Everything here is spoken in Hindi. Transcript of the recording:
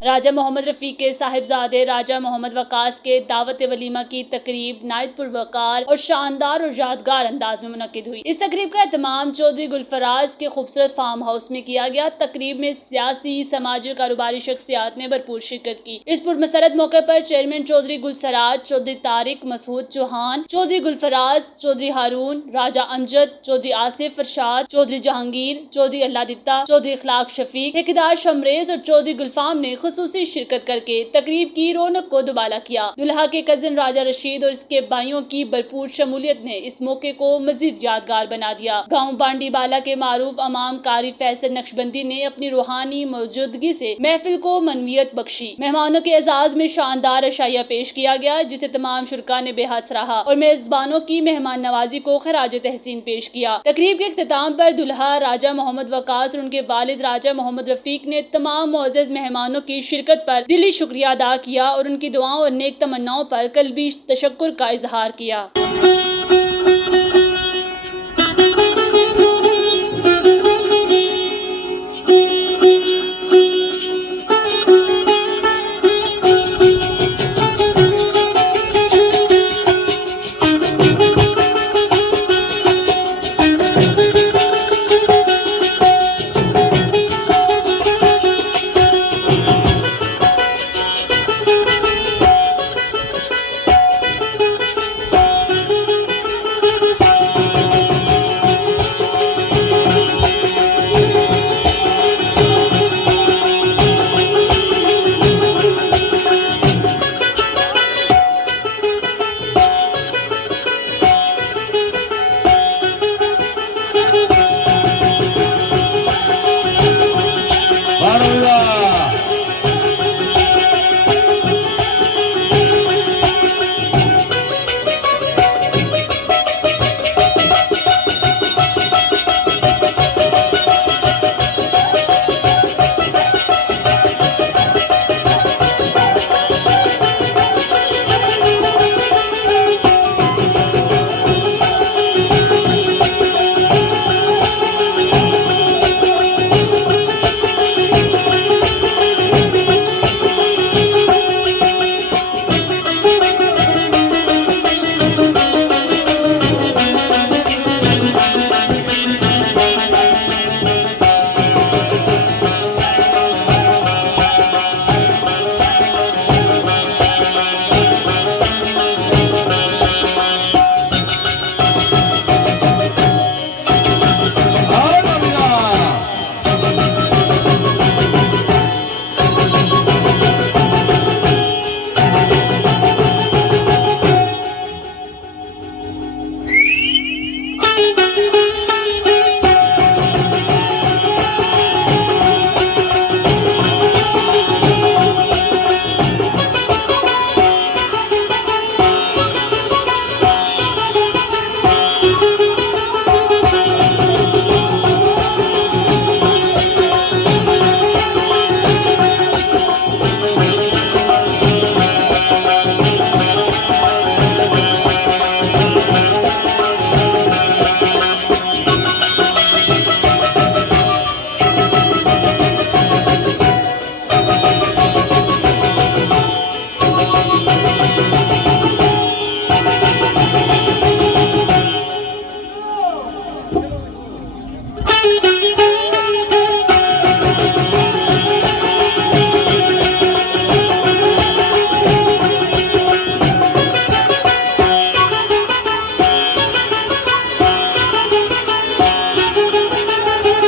राजा मोहम्मद रफीक के साहिबजादे राजा मोहम्मद वकास के दावत वलीमा की तकरीब नायत पुरवकार और शानदार और यादगार अंदाज में मुनक्किद हुई। इस तकरीब का एहतमाम चौधरी गुलफराज के खूबसूरत फार्म हाउस में किया गया। तकरीब में सियासी, समाजी, कारोबारी शख्सियात ने भरपूर शिरकत की। इस पुरमसरत मौके पर चेयरमैन चौधरी गुलसराज, चौधरी तारिक मसूद चौहान, चौधरी गुलफराज, चौधरी हारून, राजा अमजद, चौधरी आसिफ फरशाद, चौधरी जहांगीर, चौधरी अल्लादित्ता, चौधरी इखलाक शफीक, ठेकेदार शमरेज और चौधरी गुलफाम ने खुसूसी शिरकत करके तकरीब की रौनक को दुबाला किया। दुल्हा के कजिन राजा रशीद और इसके भाइयों की भरपूर शमूलियत ने इस मौके को मजीद यादगार बना दिया। गाँव बांडी बाला के मारूफ अमाम कारी फैसल नक्शबंदी ने अपनी रूहानी मौजूदगी से महफिल को मनवियत बख्शी। मेहमानों के एजाज में शानदार अशाया पेश किया गया, जिसे तमाम शुरा ने बेहद सराहा और मेजबानों की मेहमान नवाजी को खराज तहसीन पेश किया। तकरीब के इख्तिताम पर दुल्हा राजा मोहम्मद वकास और उनके वालिद राजा मोहम्मद रफीक ने तमाम मोअज़्ज़ज़ मेहमानों की शिरकत पर दिली शुक्रिया अदा किया और उनकी दुआओं और नेक तमन्नाओं पर कल्बी तशक्कुर का इजहार किया।